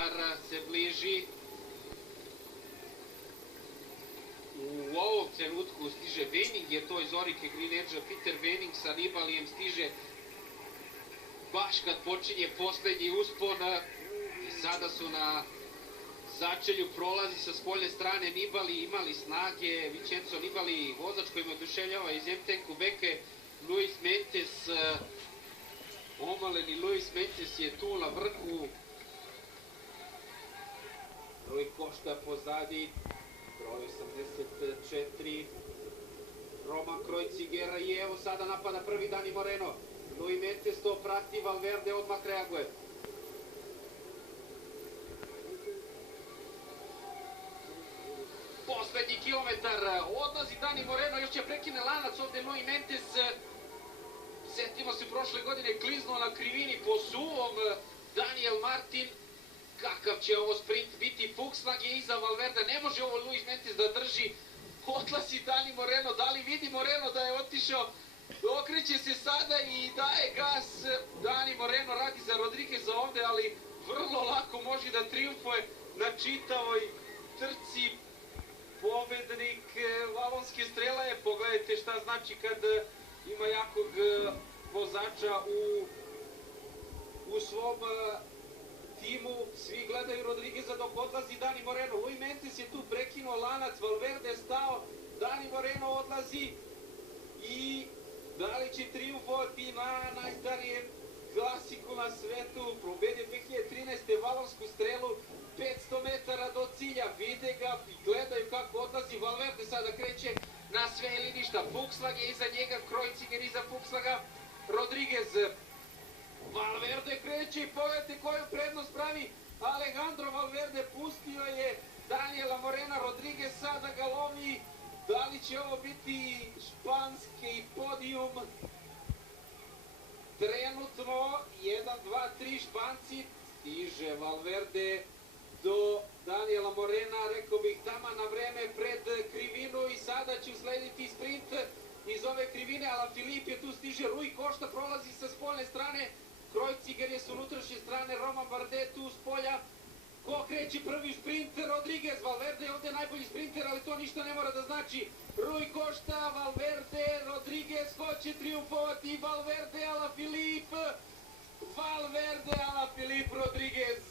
kilometara se bliži. U ovom trenutku stiže Vening, je to iz Orike Green Edge-a. Peter Vening sa Nibalijem stiže baš kad počinje poslednji uspon. I sada su na začelju, prolazi sa spoljne strane Nibali, imali snage. Vincenzo Nibali, vozač koji me oduševljava iz MT Kubeke. Luis Mentes, omaleni Luis Mentes je tu na vrhu. Rui Costa pozadi, broj 84. Roman Kreuziger i evo sada napada prvi Dani Moreno. Luis Mentes to prati, Valverde odmah reaguje. Poslednji kilometar, odlazi Dani Moreno, još će prekine lanac ovde Luis Mentes. Setimo se prošle godine kliznuo na krivini po suvom Daniel Martin. Kakav će ovo sprint biti, Fuchslang je iza Valverde, ne može ovo Luis Mentes da drži. Odlazi Dani Moreno, da li vidi Moreno da je otišao? Okreće se sada i daje gas. Dani Moreno radi za Rodrigueza ovde, ali vrlo lako može da triumfuje na čitavoj trci. Pobednik Valonske strele, pogledajte šta znači kad ima jakog vozača u svom timu. Svi gledaju Rodrigueza dok odlazi Dani Moreno. Luis Mentes je tu prekinuo lanac, Valverde stao, Dani Moreno odlazi i da li će triumfovati na najstarijem klasiku na svetu. Probedio 2013. Valonsku strelu, 500 metara do cilja, vide ga i gledaju kako odlazi. Valverde sada kreće na sve ili ništa. Fuchslang je iza njega, Kreuziger iza Fuchslanga, Rodriguez. Valverde kreće i pogledajte koju prednost pravi Alejandro Valverde, pustio je Daniela Morena, Rodriguez sada ga lovi. Da li će ovo biti španski podijum? Trenutno 1, 2, 3 Španci, stiže Valverde do Daniela Morena, rekao bih tamo na vreme pred krivinu i sada će uslediti sprint iz ove krivine. Alaphilippe je tu, stiže Rui Costa, prolazi sa spoljne strane, Kreuziger je s unutrašnje strane, Romain Bardet tu s polja. Ko kreće prvi sprint? Rodriguez. Valverde je ovde najbolji sprinter, ali to ništa ne mora da znači. Rui Costa, Valverde, Rodriguez, ko će triumfovati? Valverde, Alaphilippe, Rodriguez.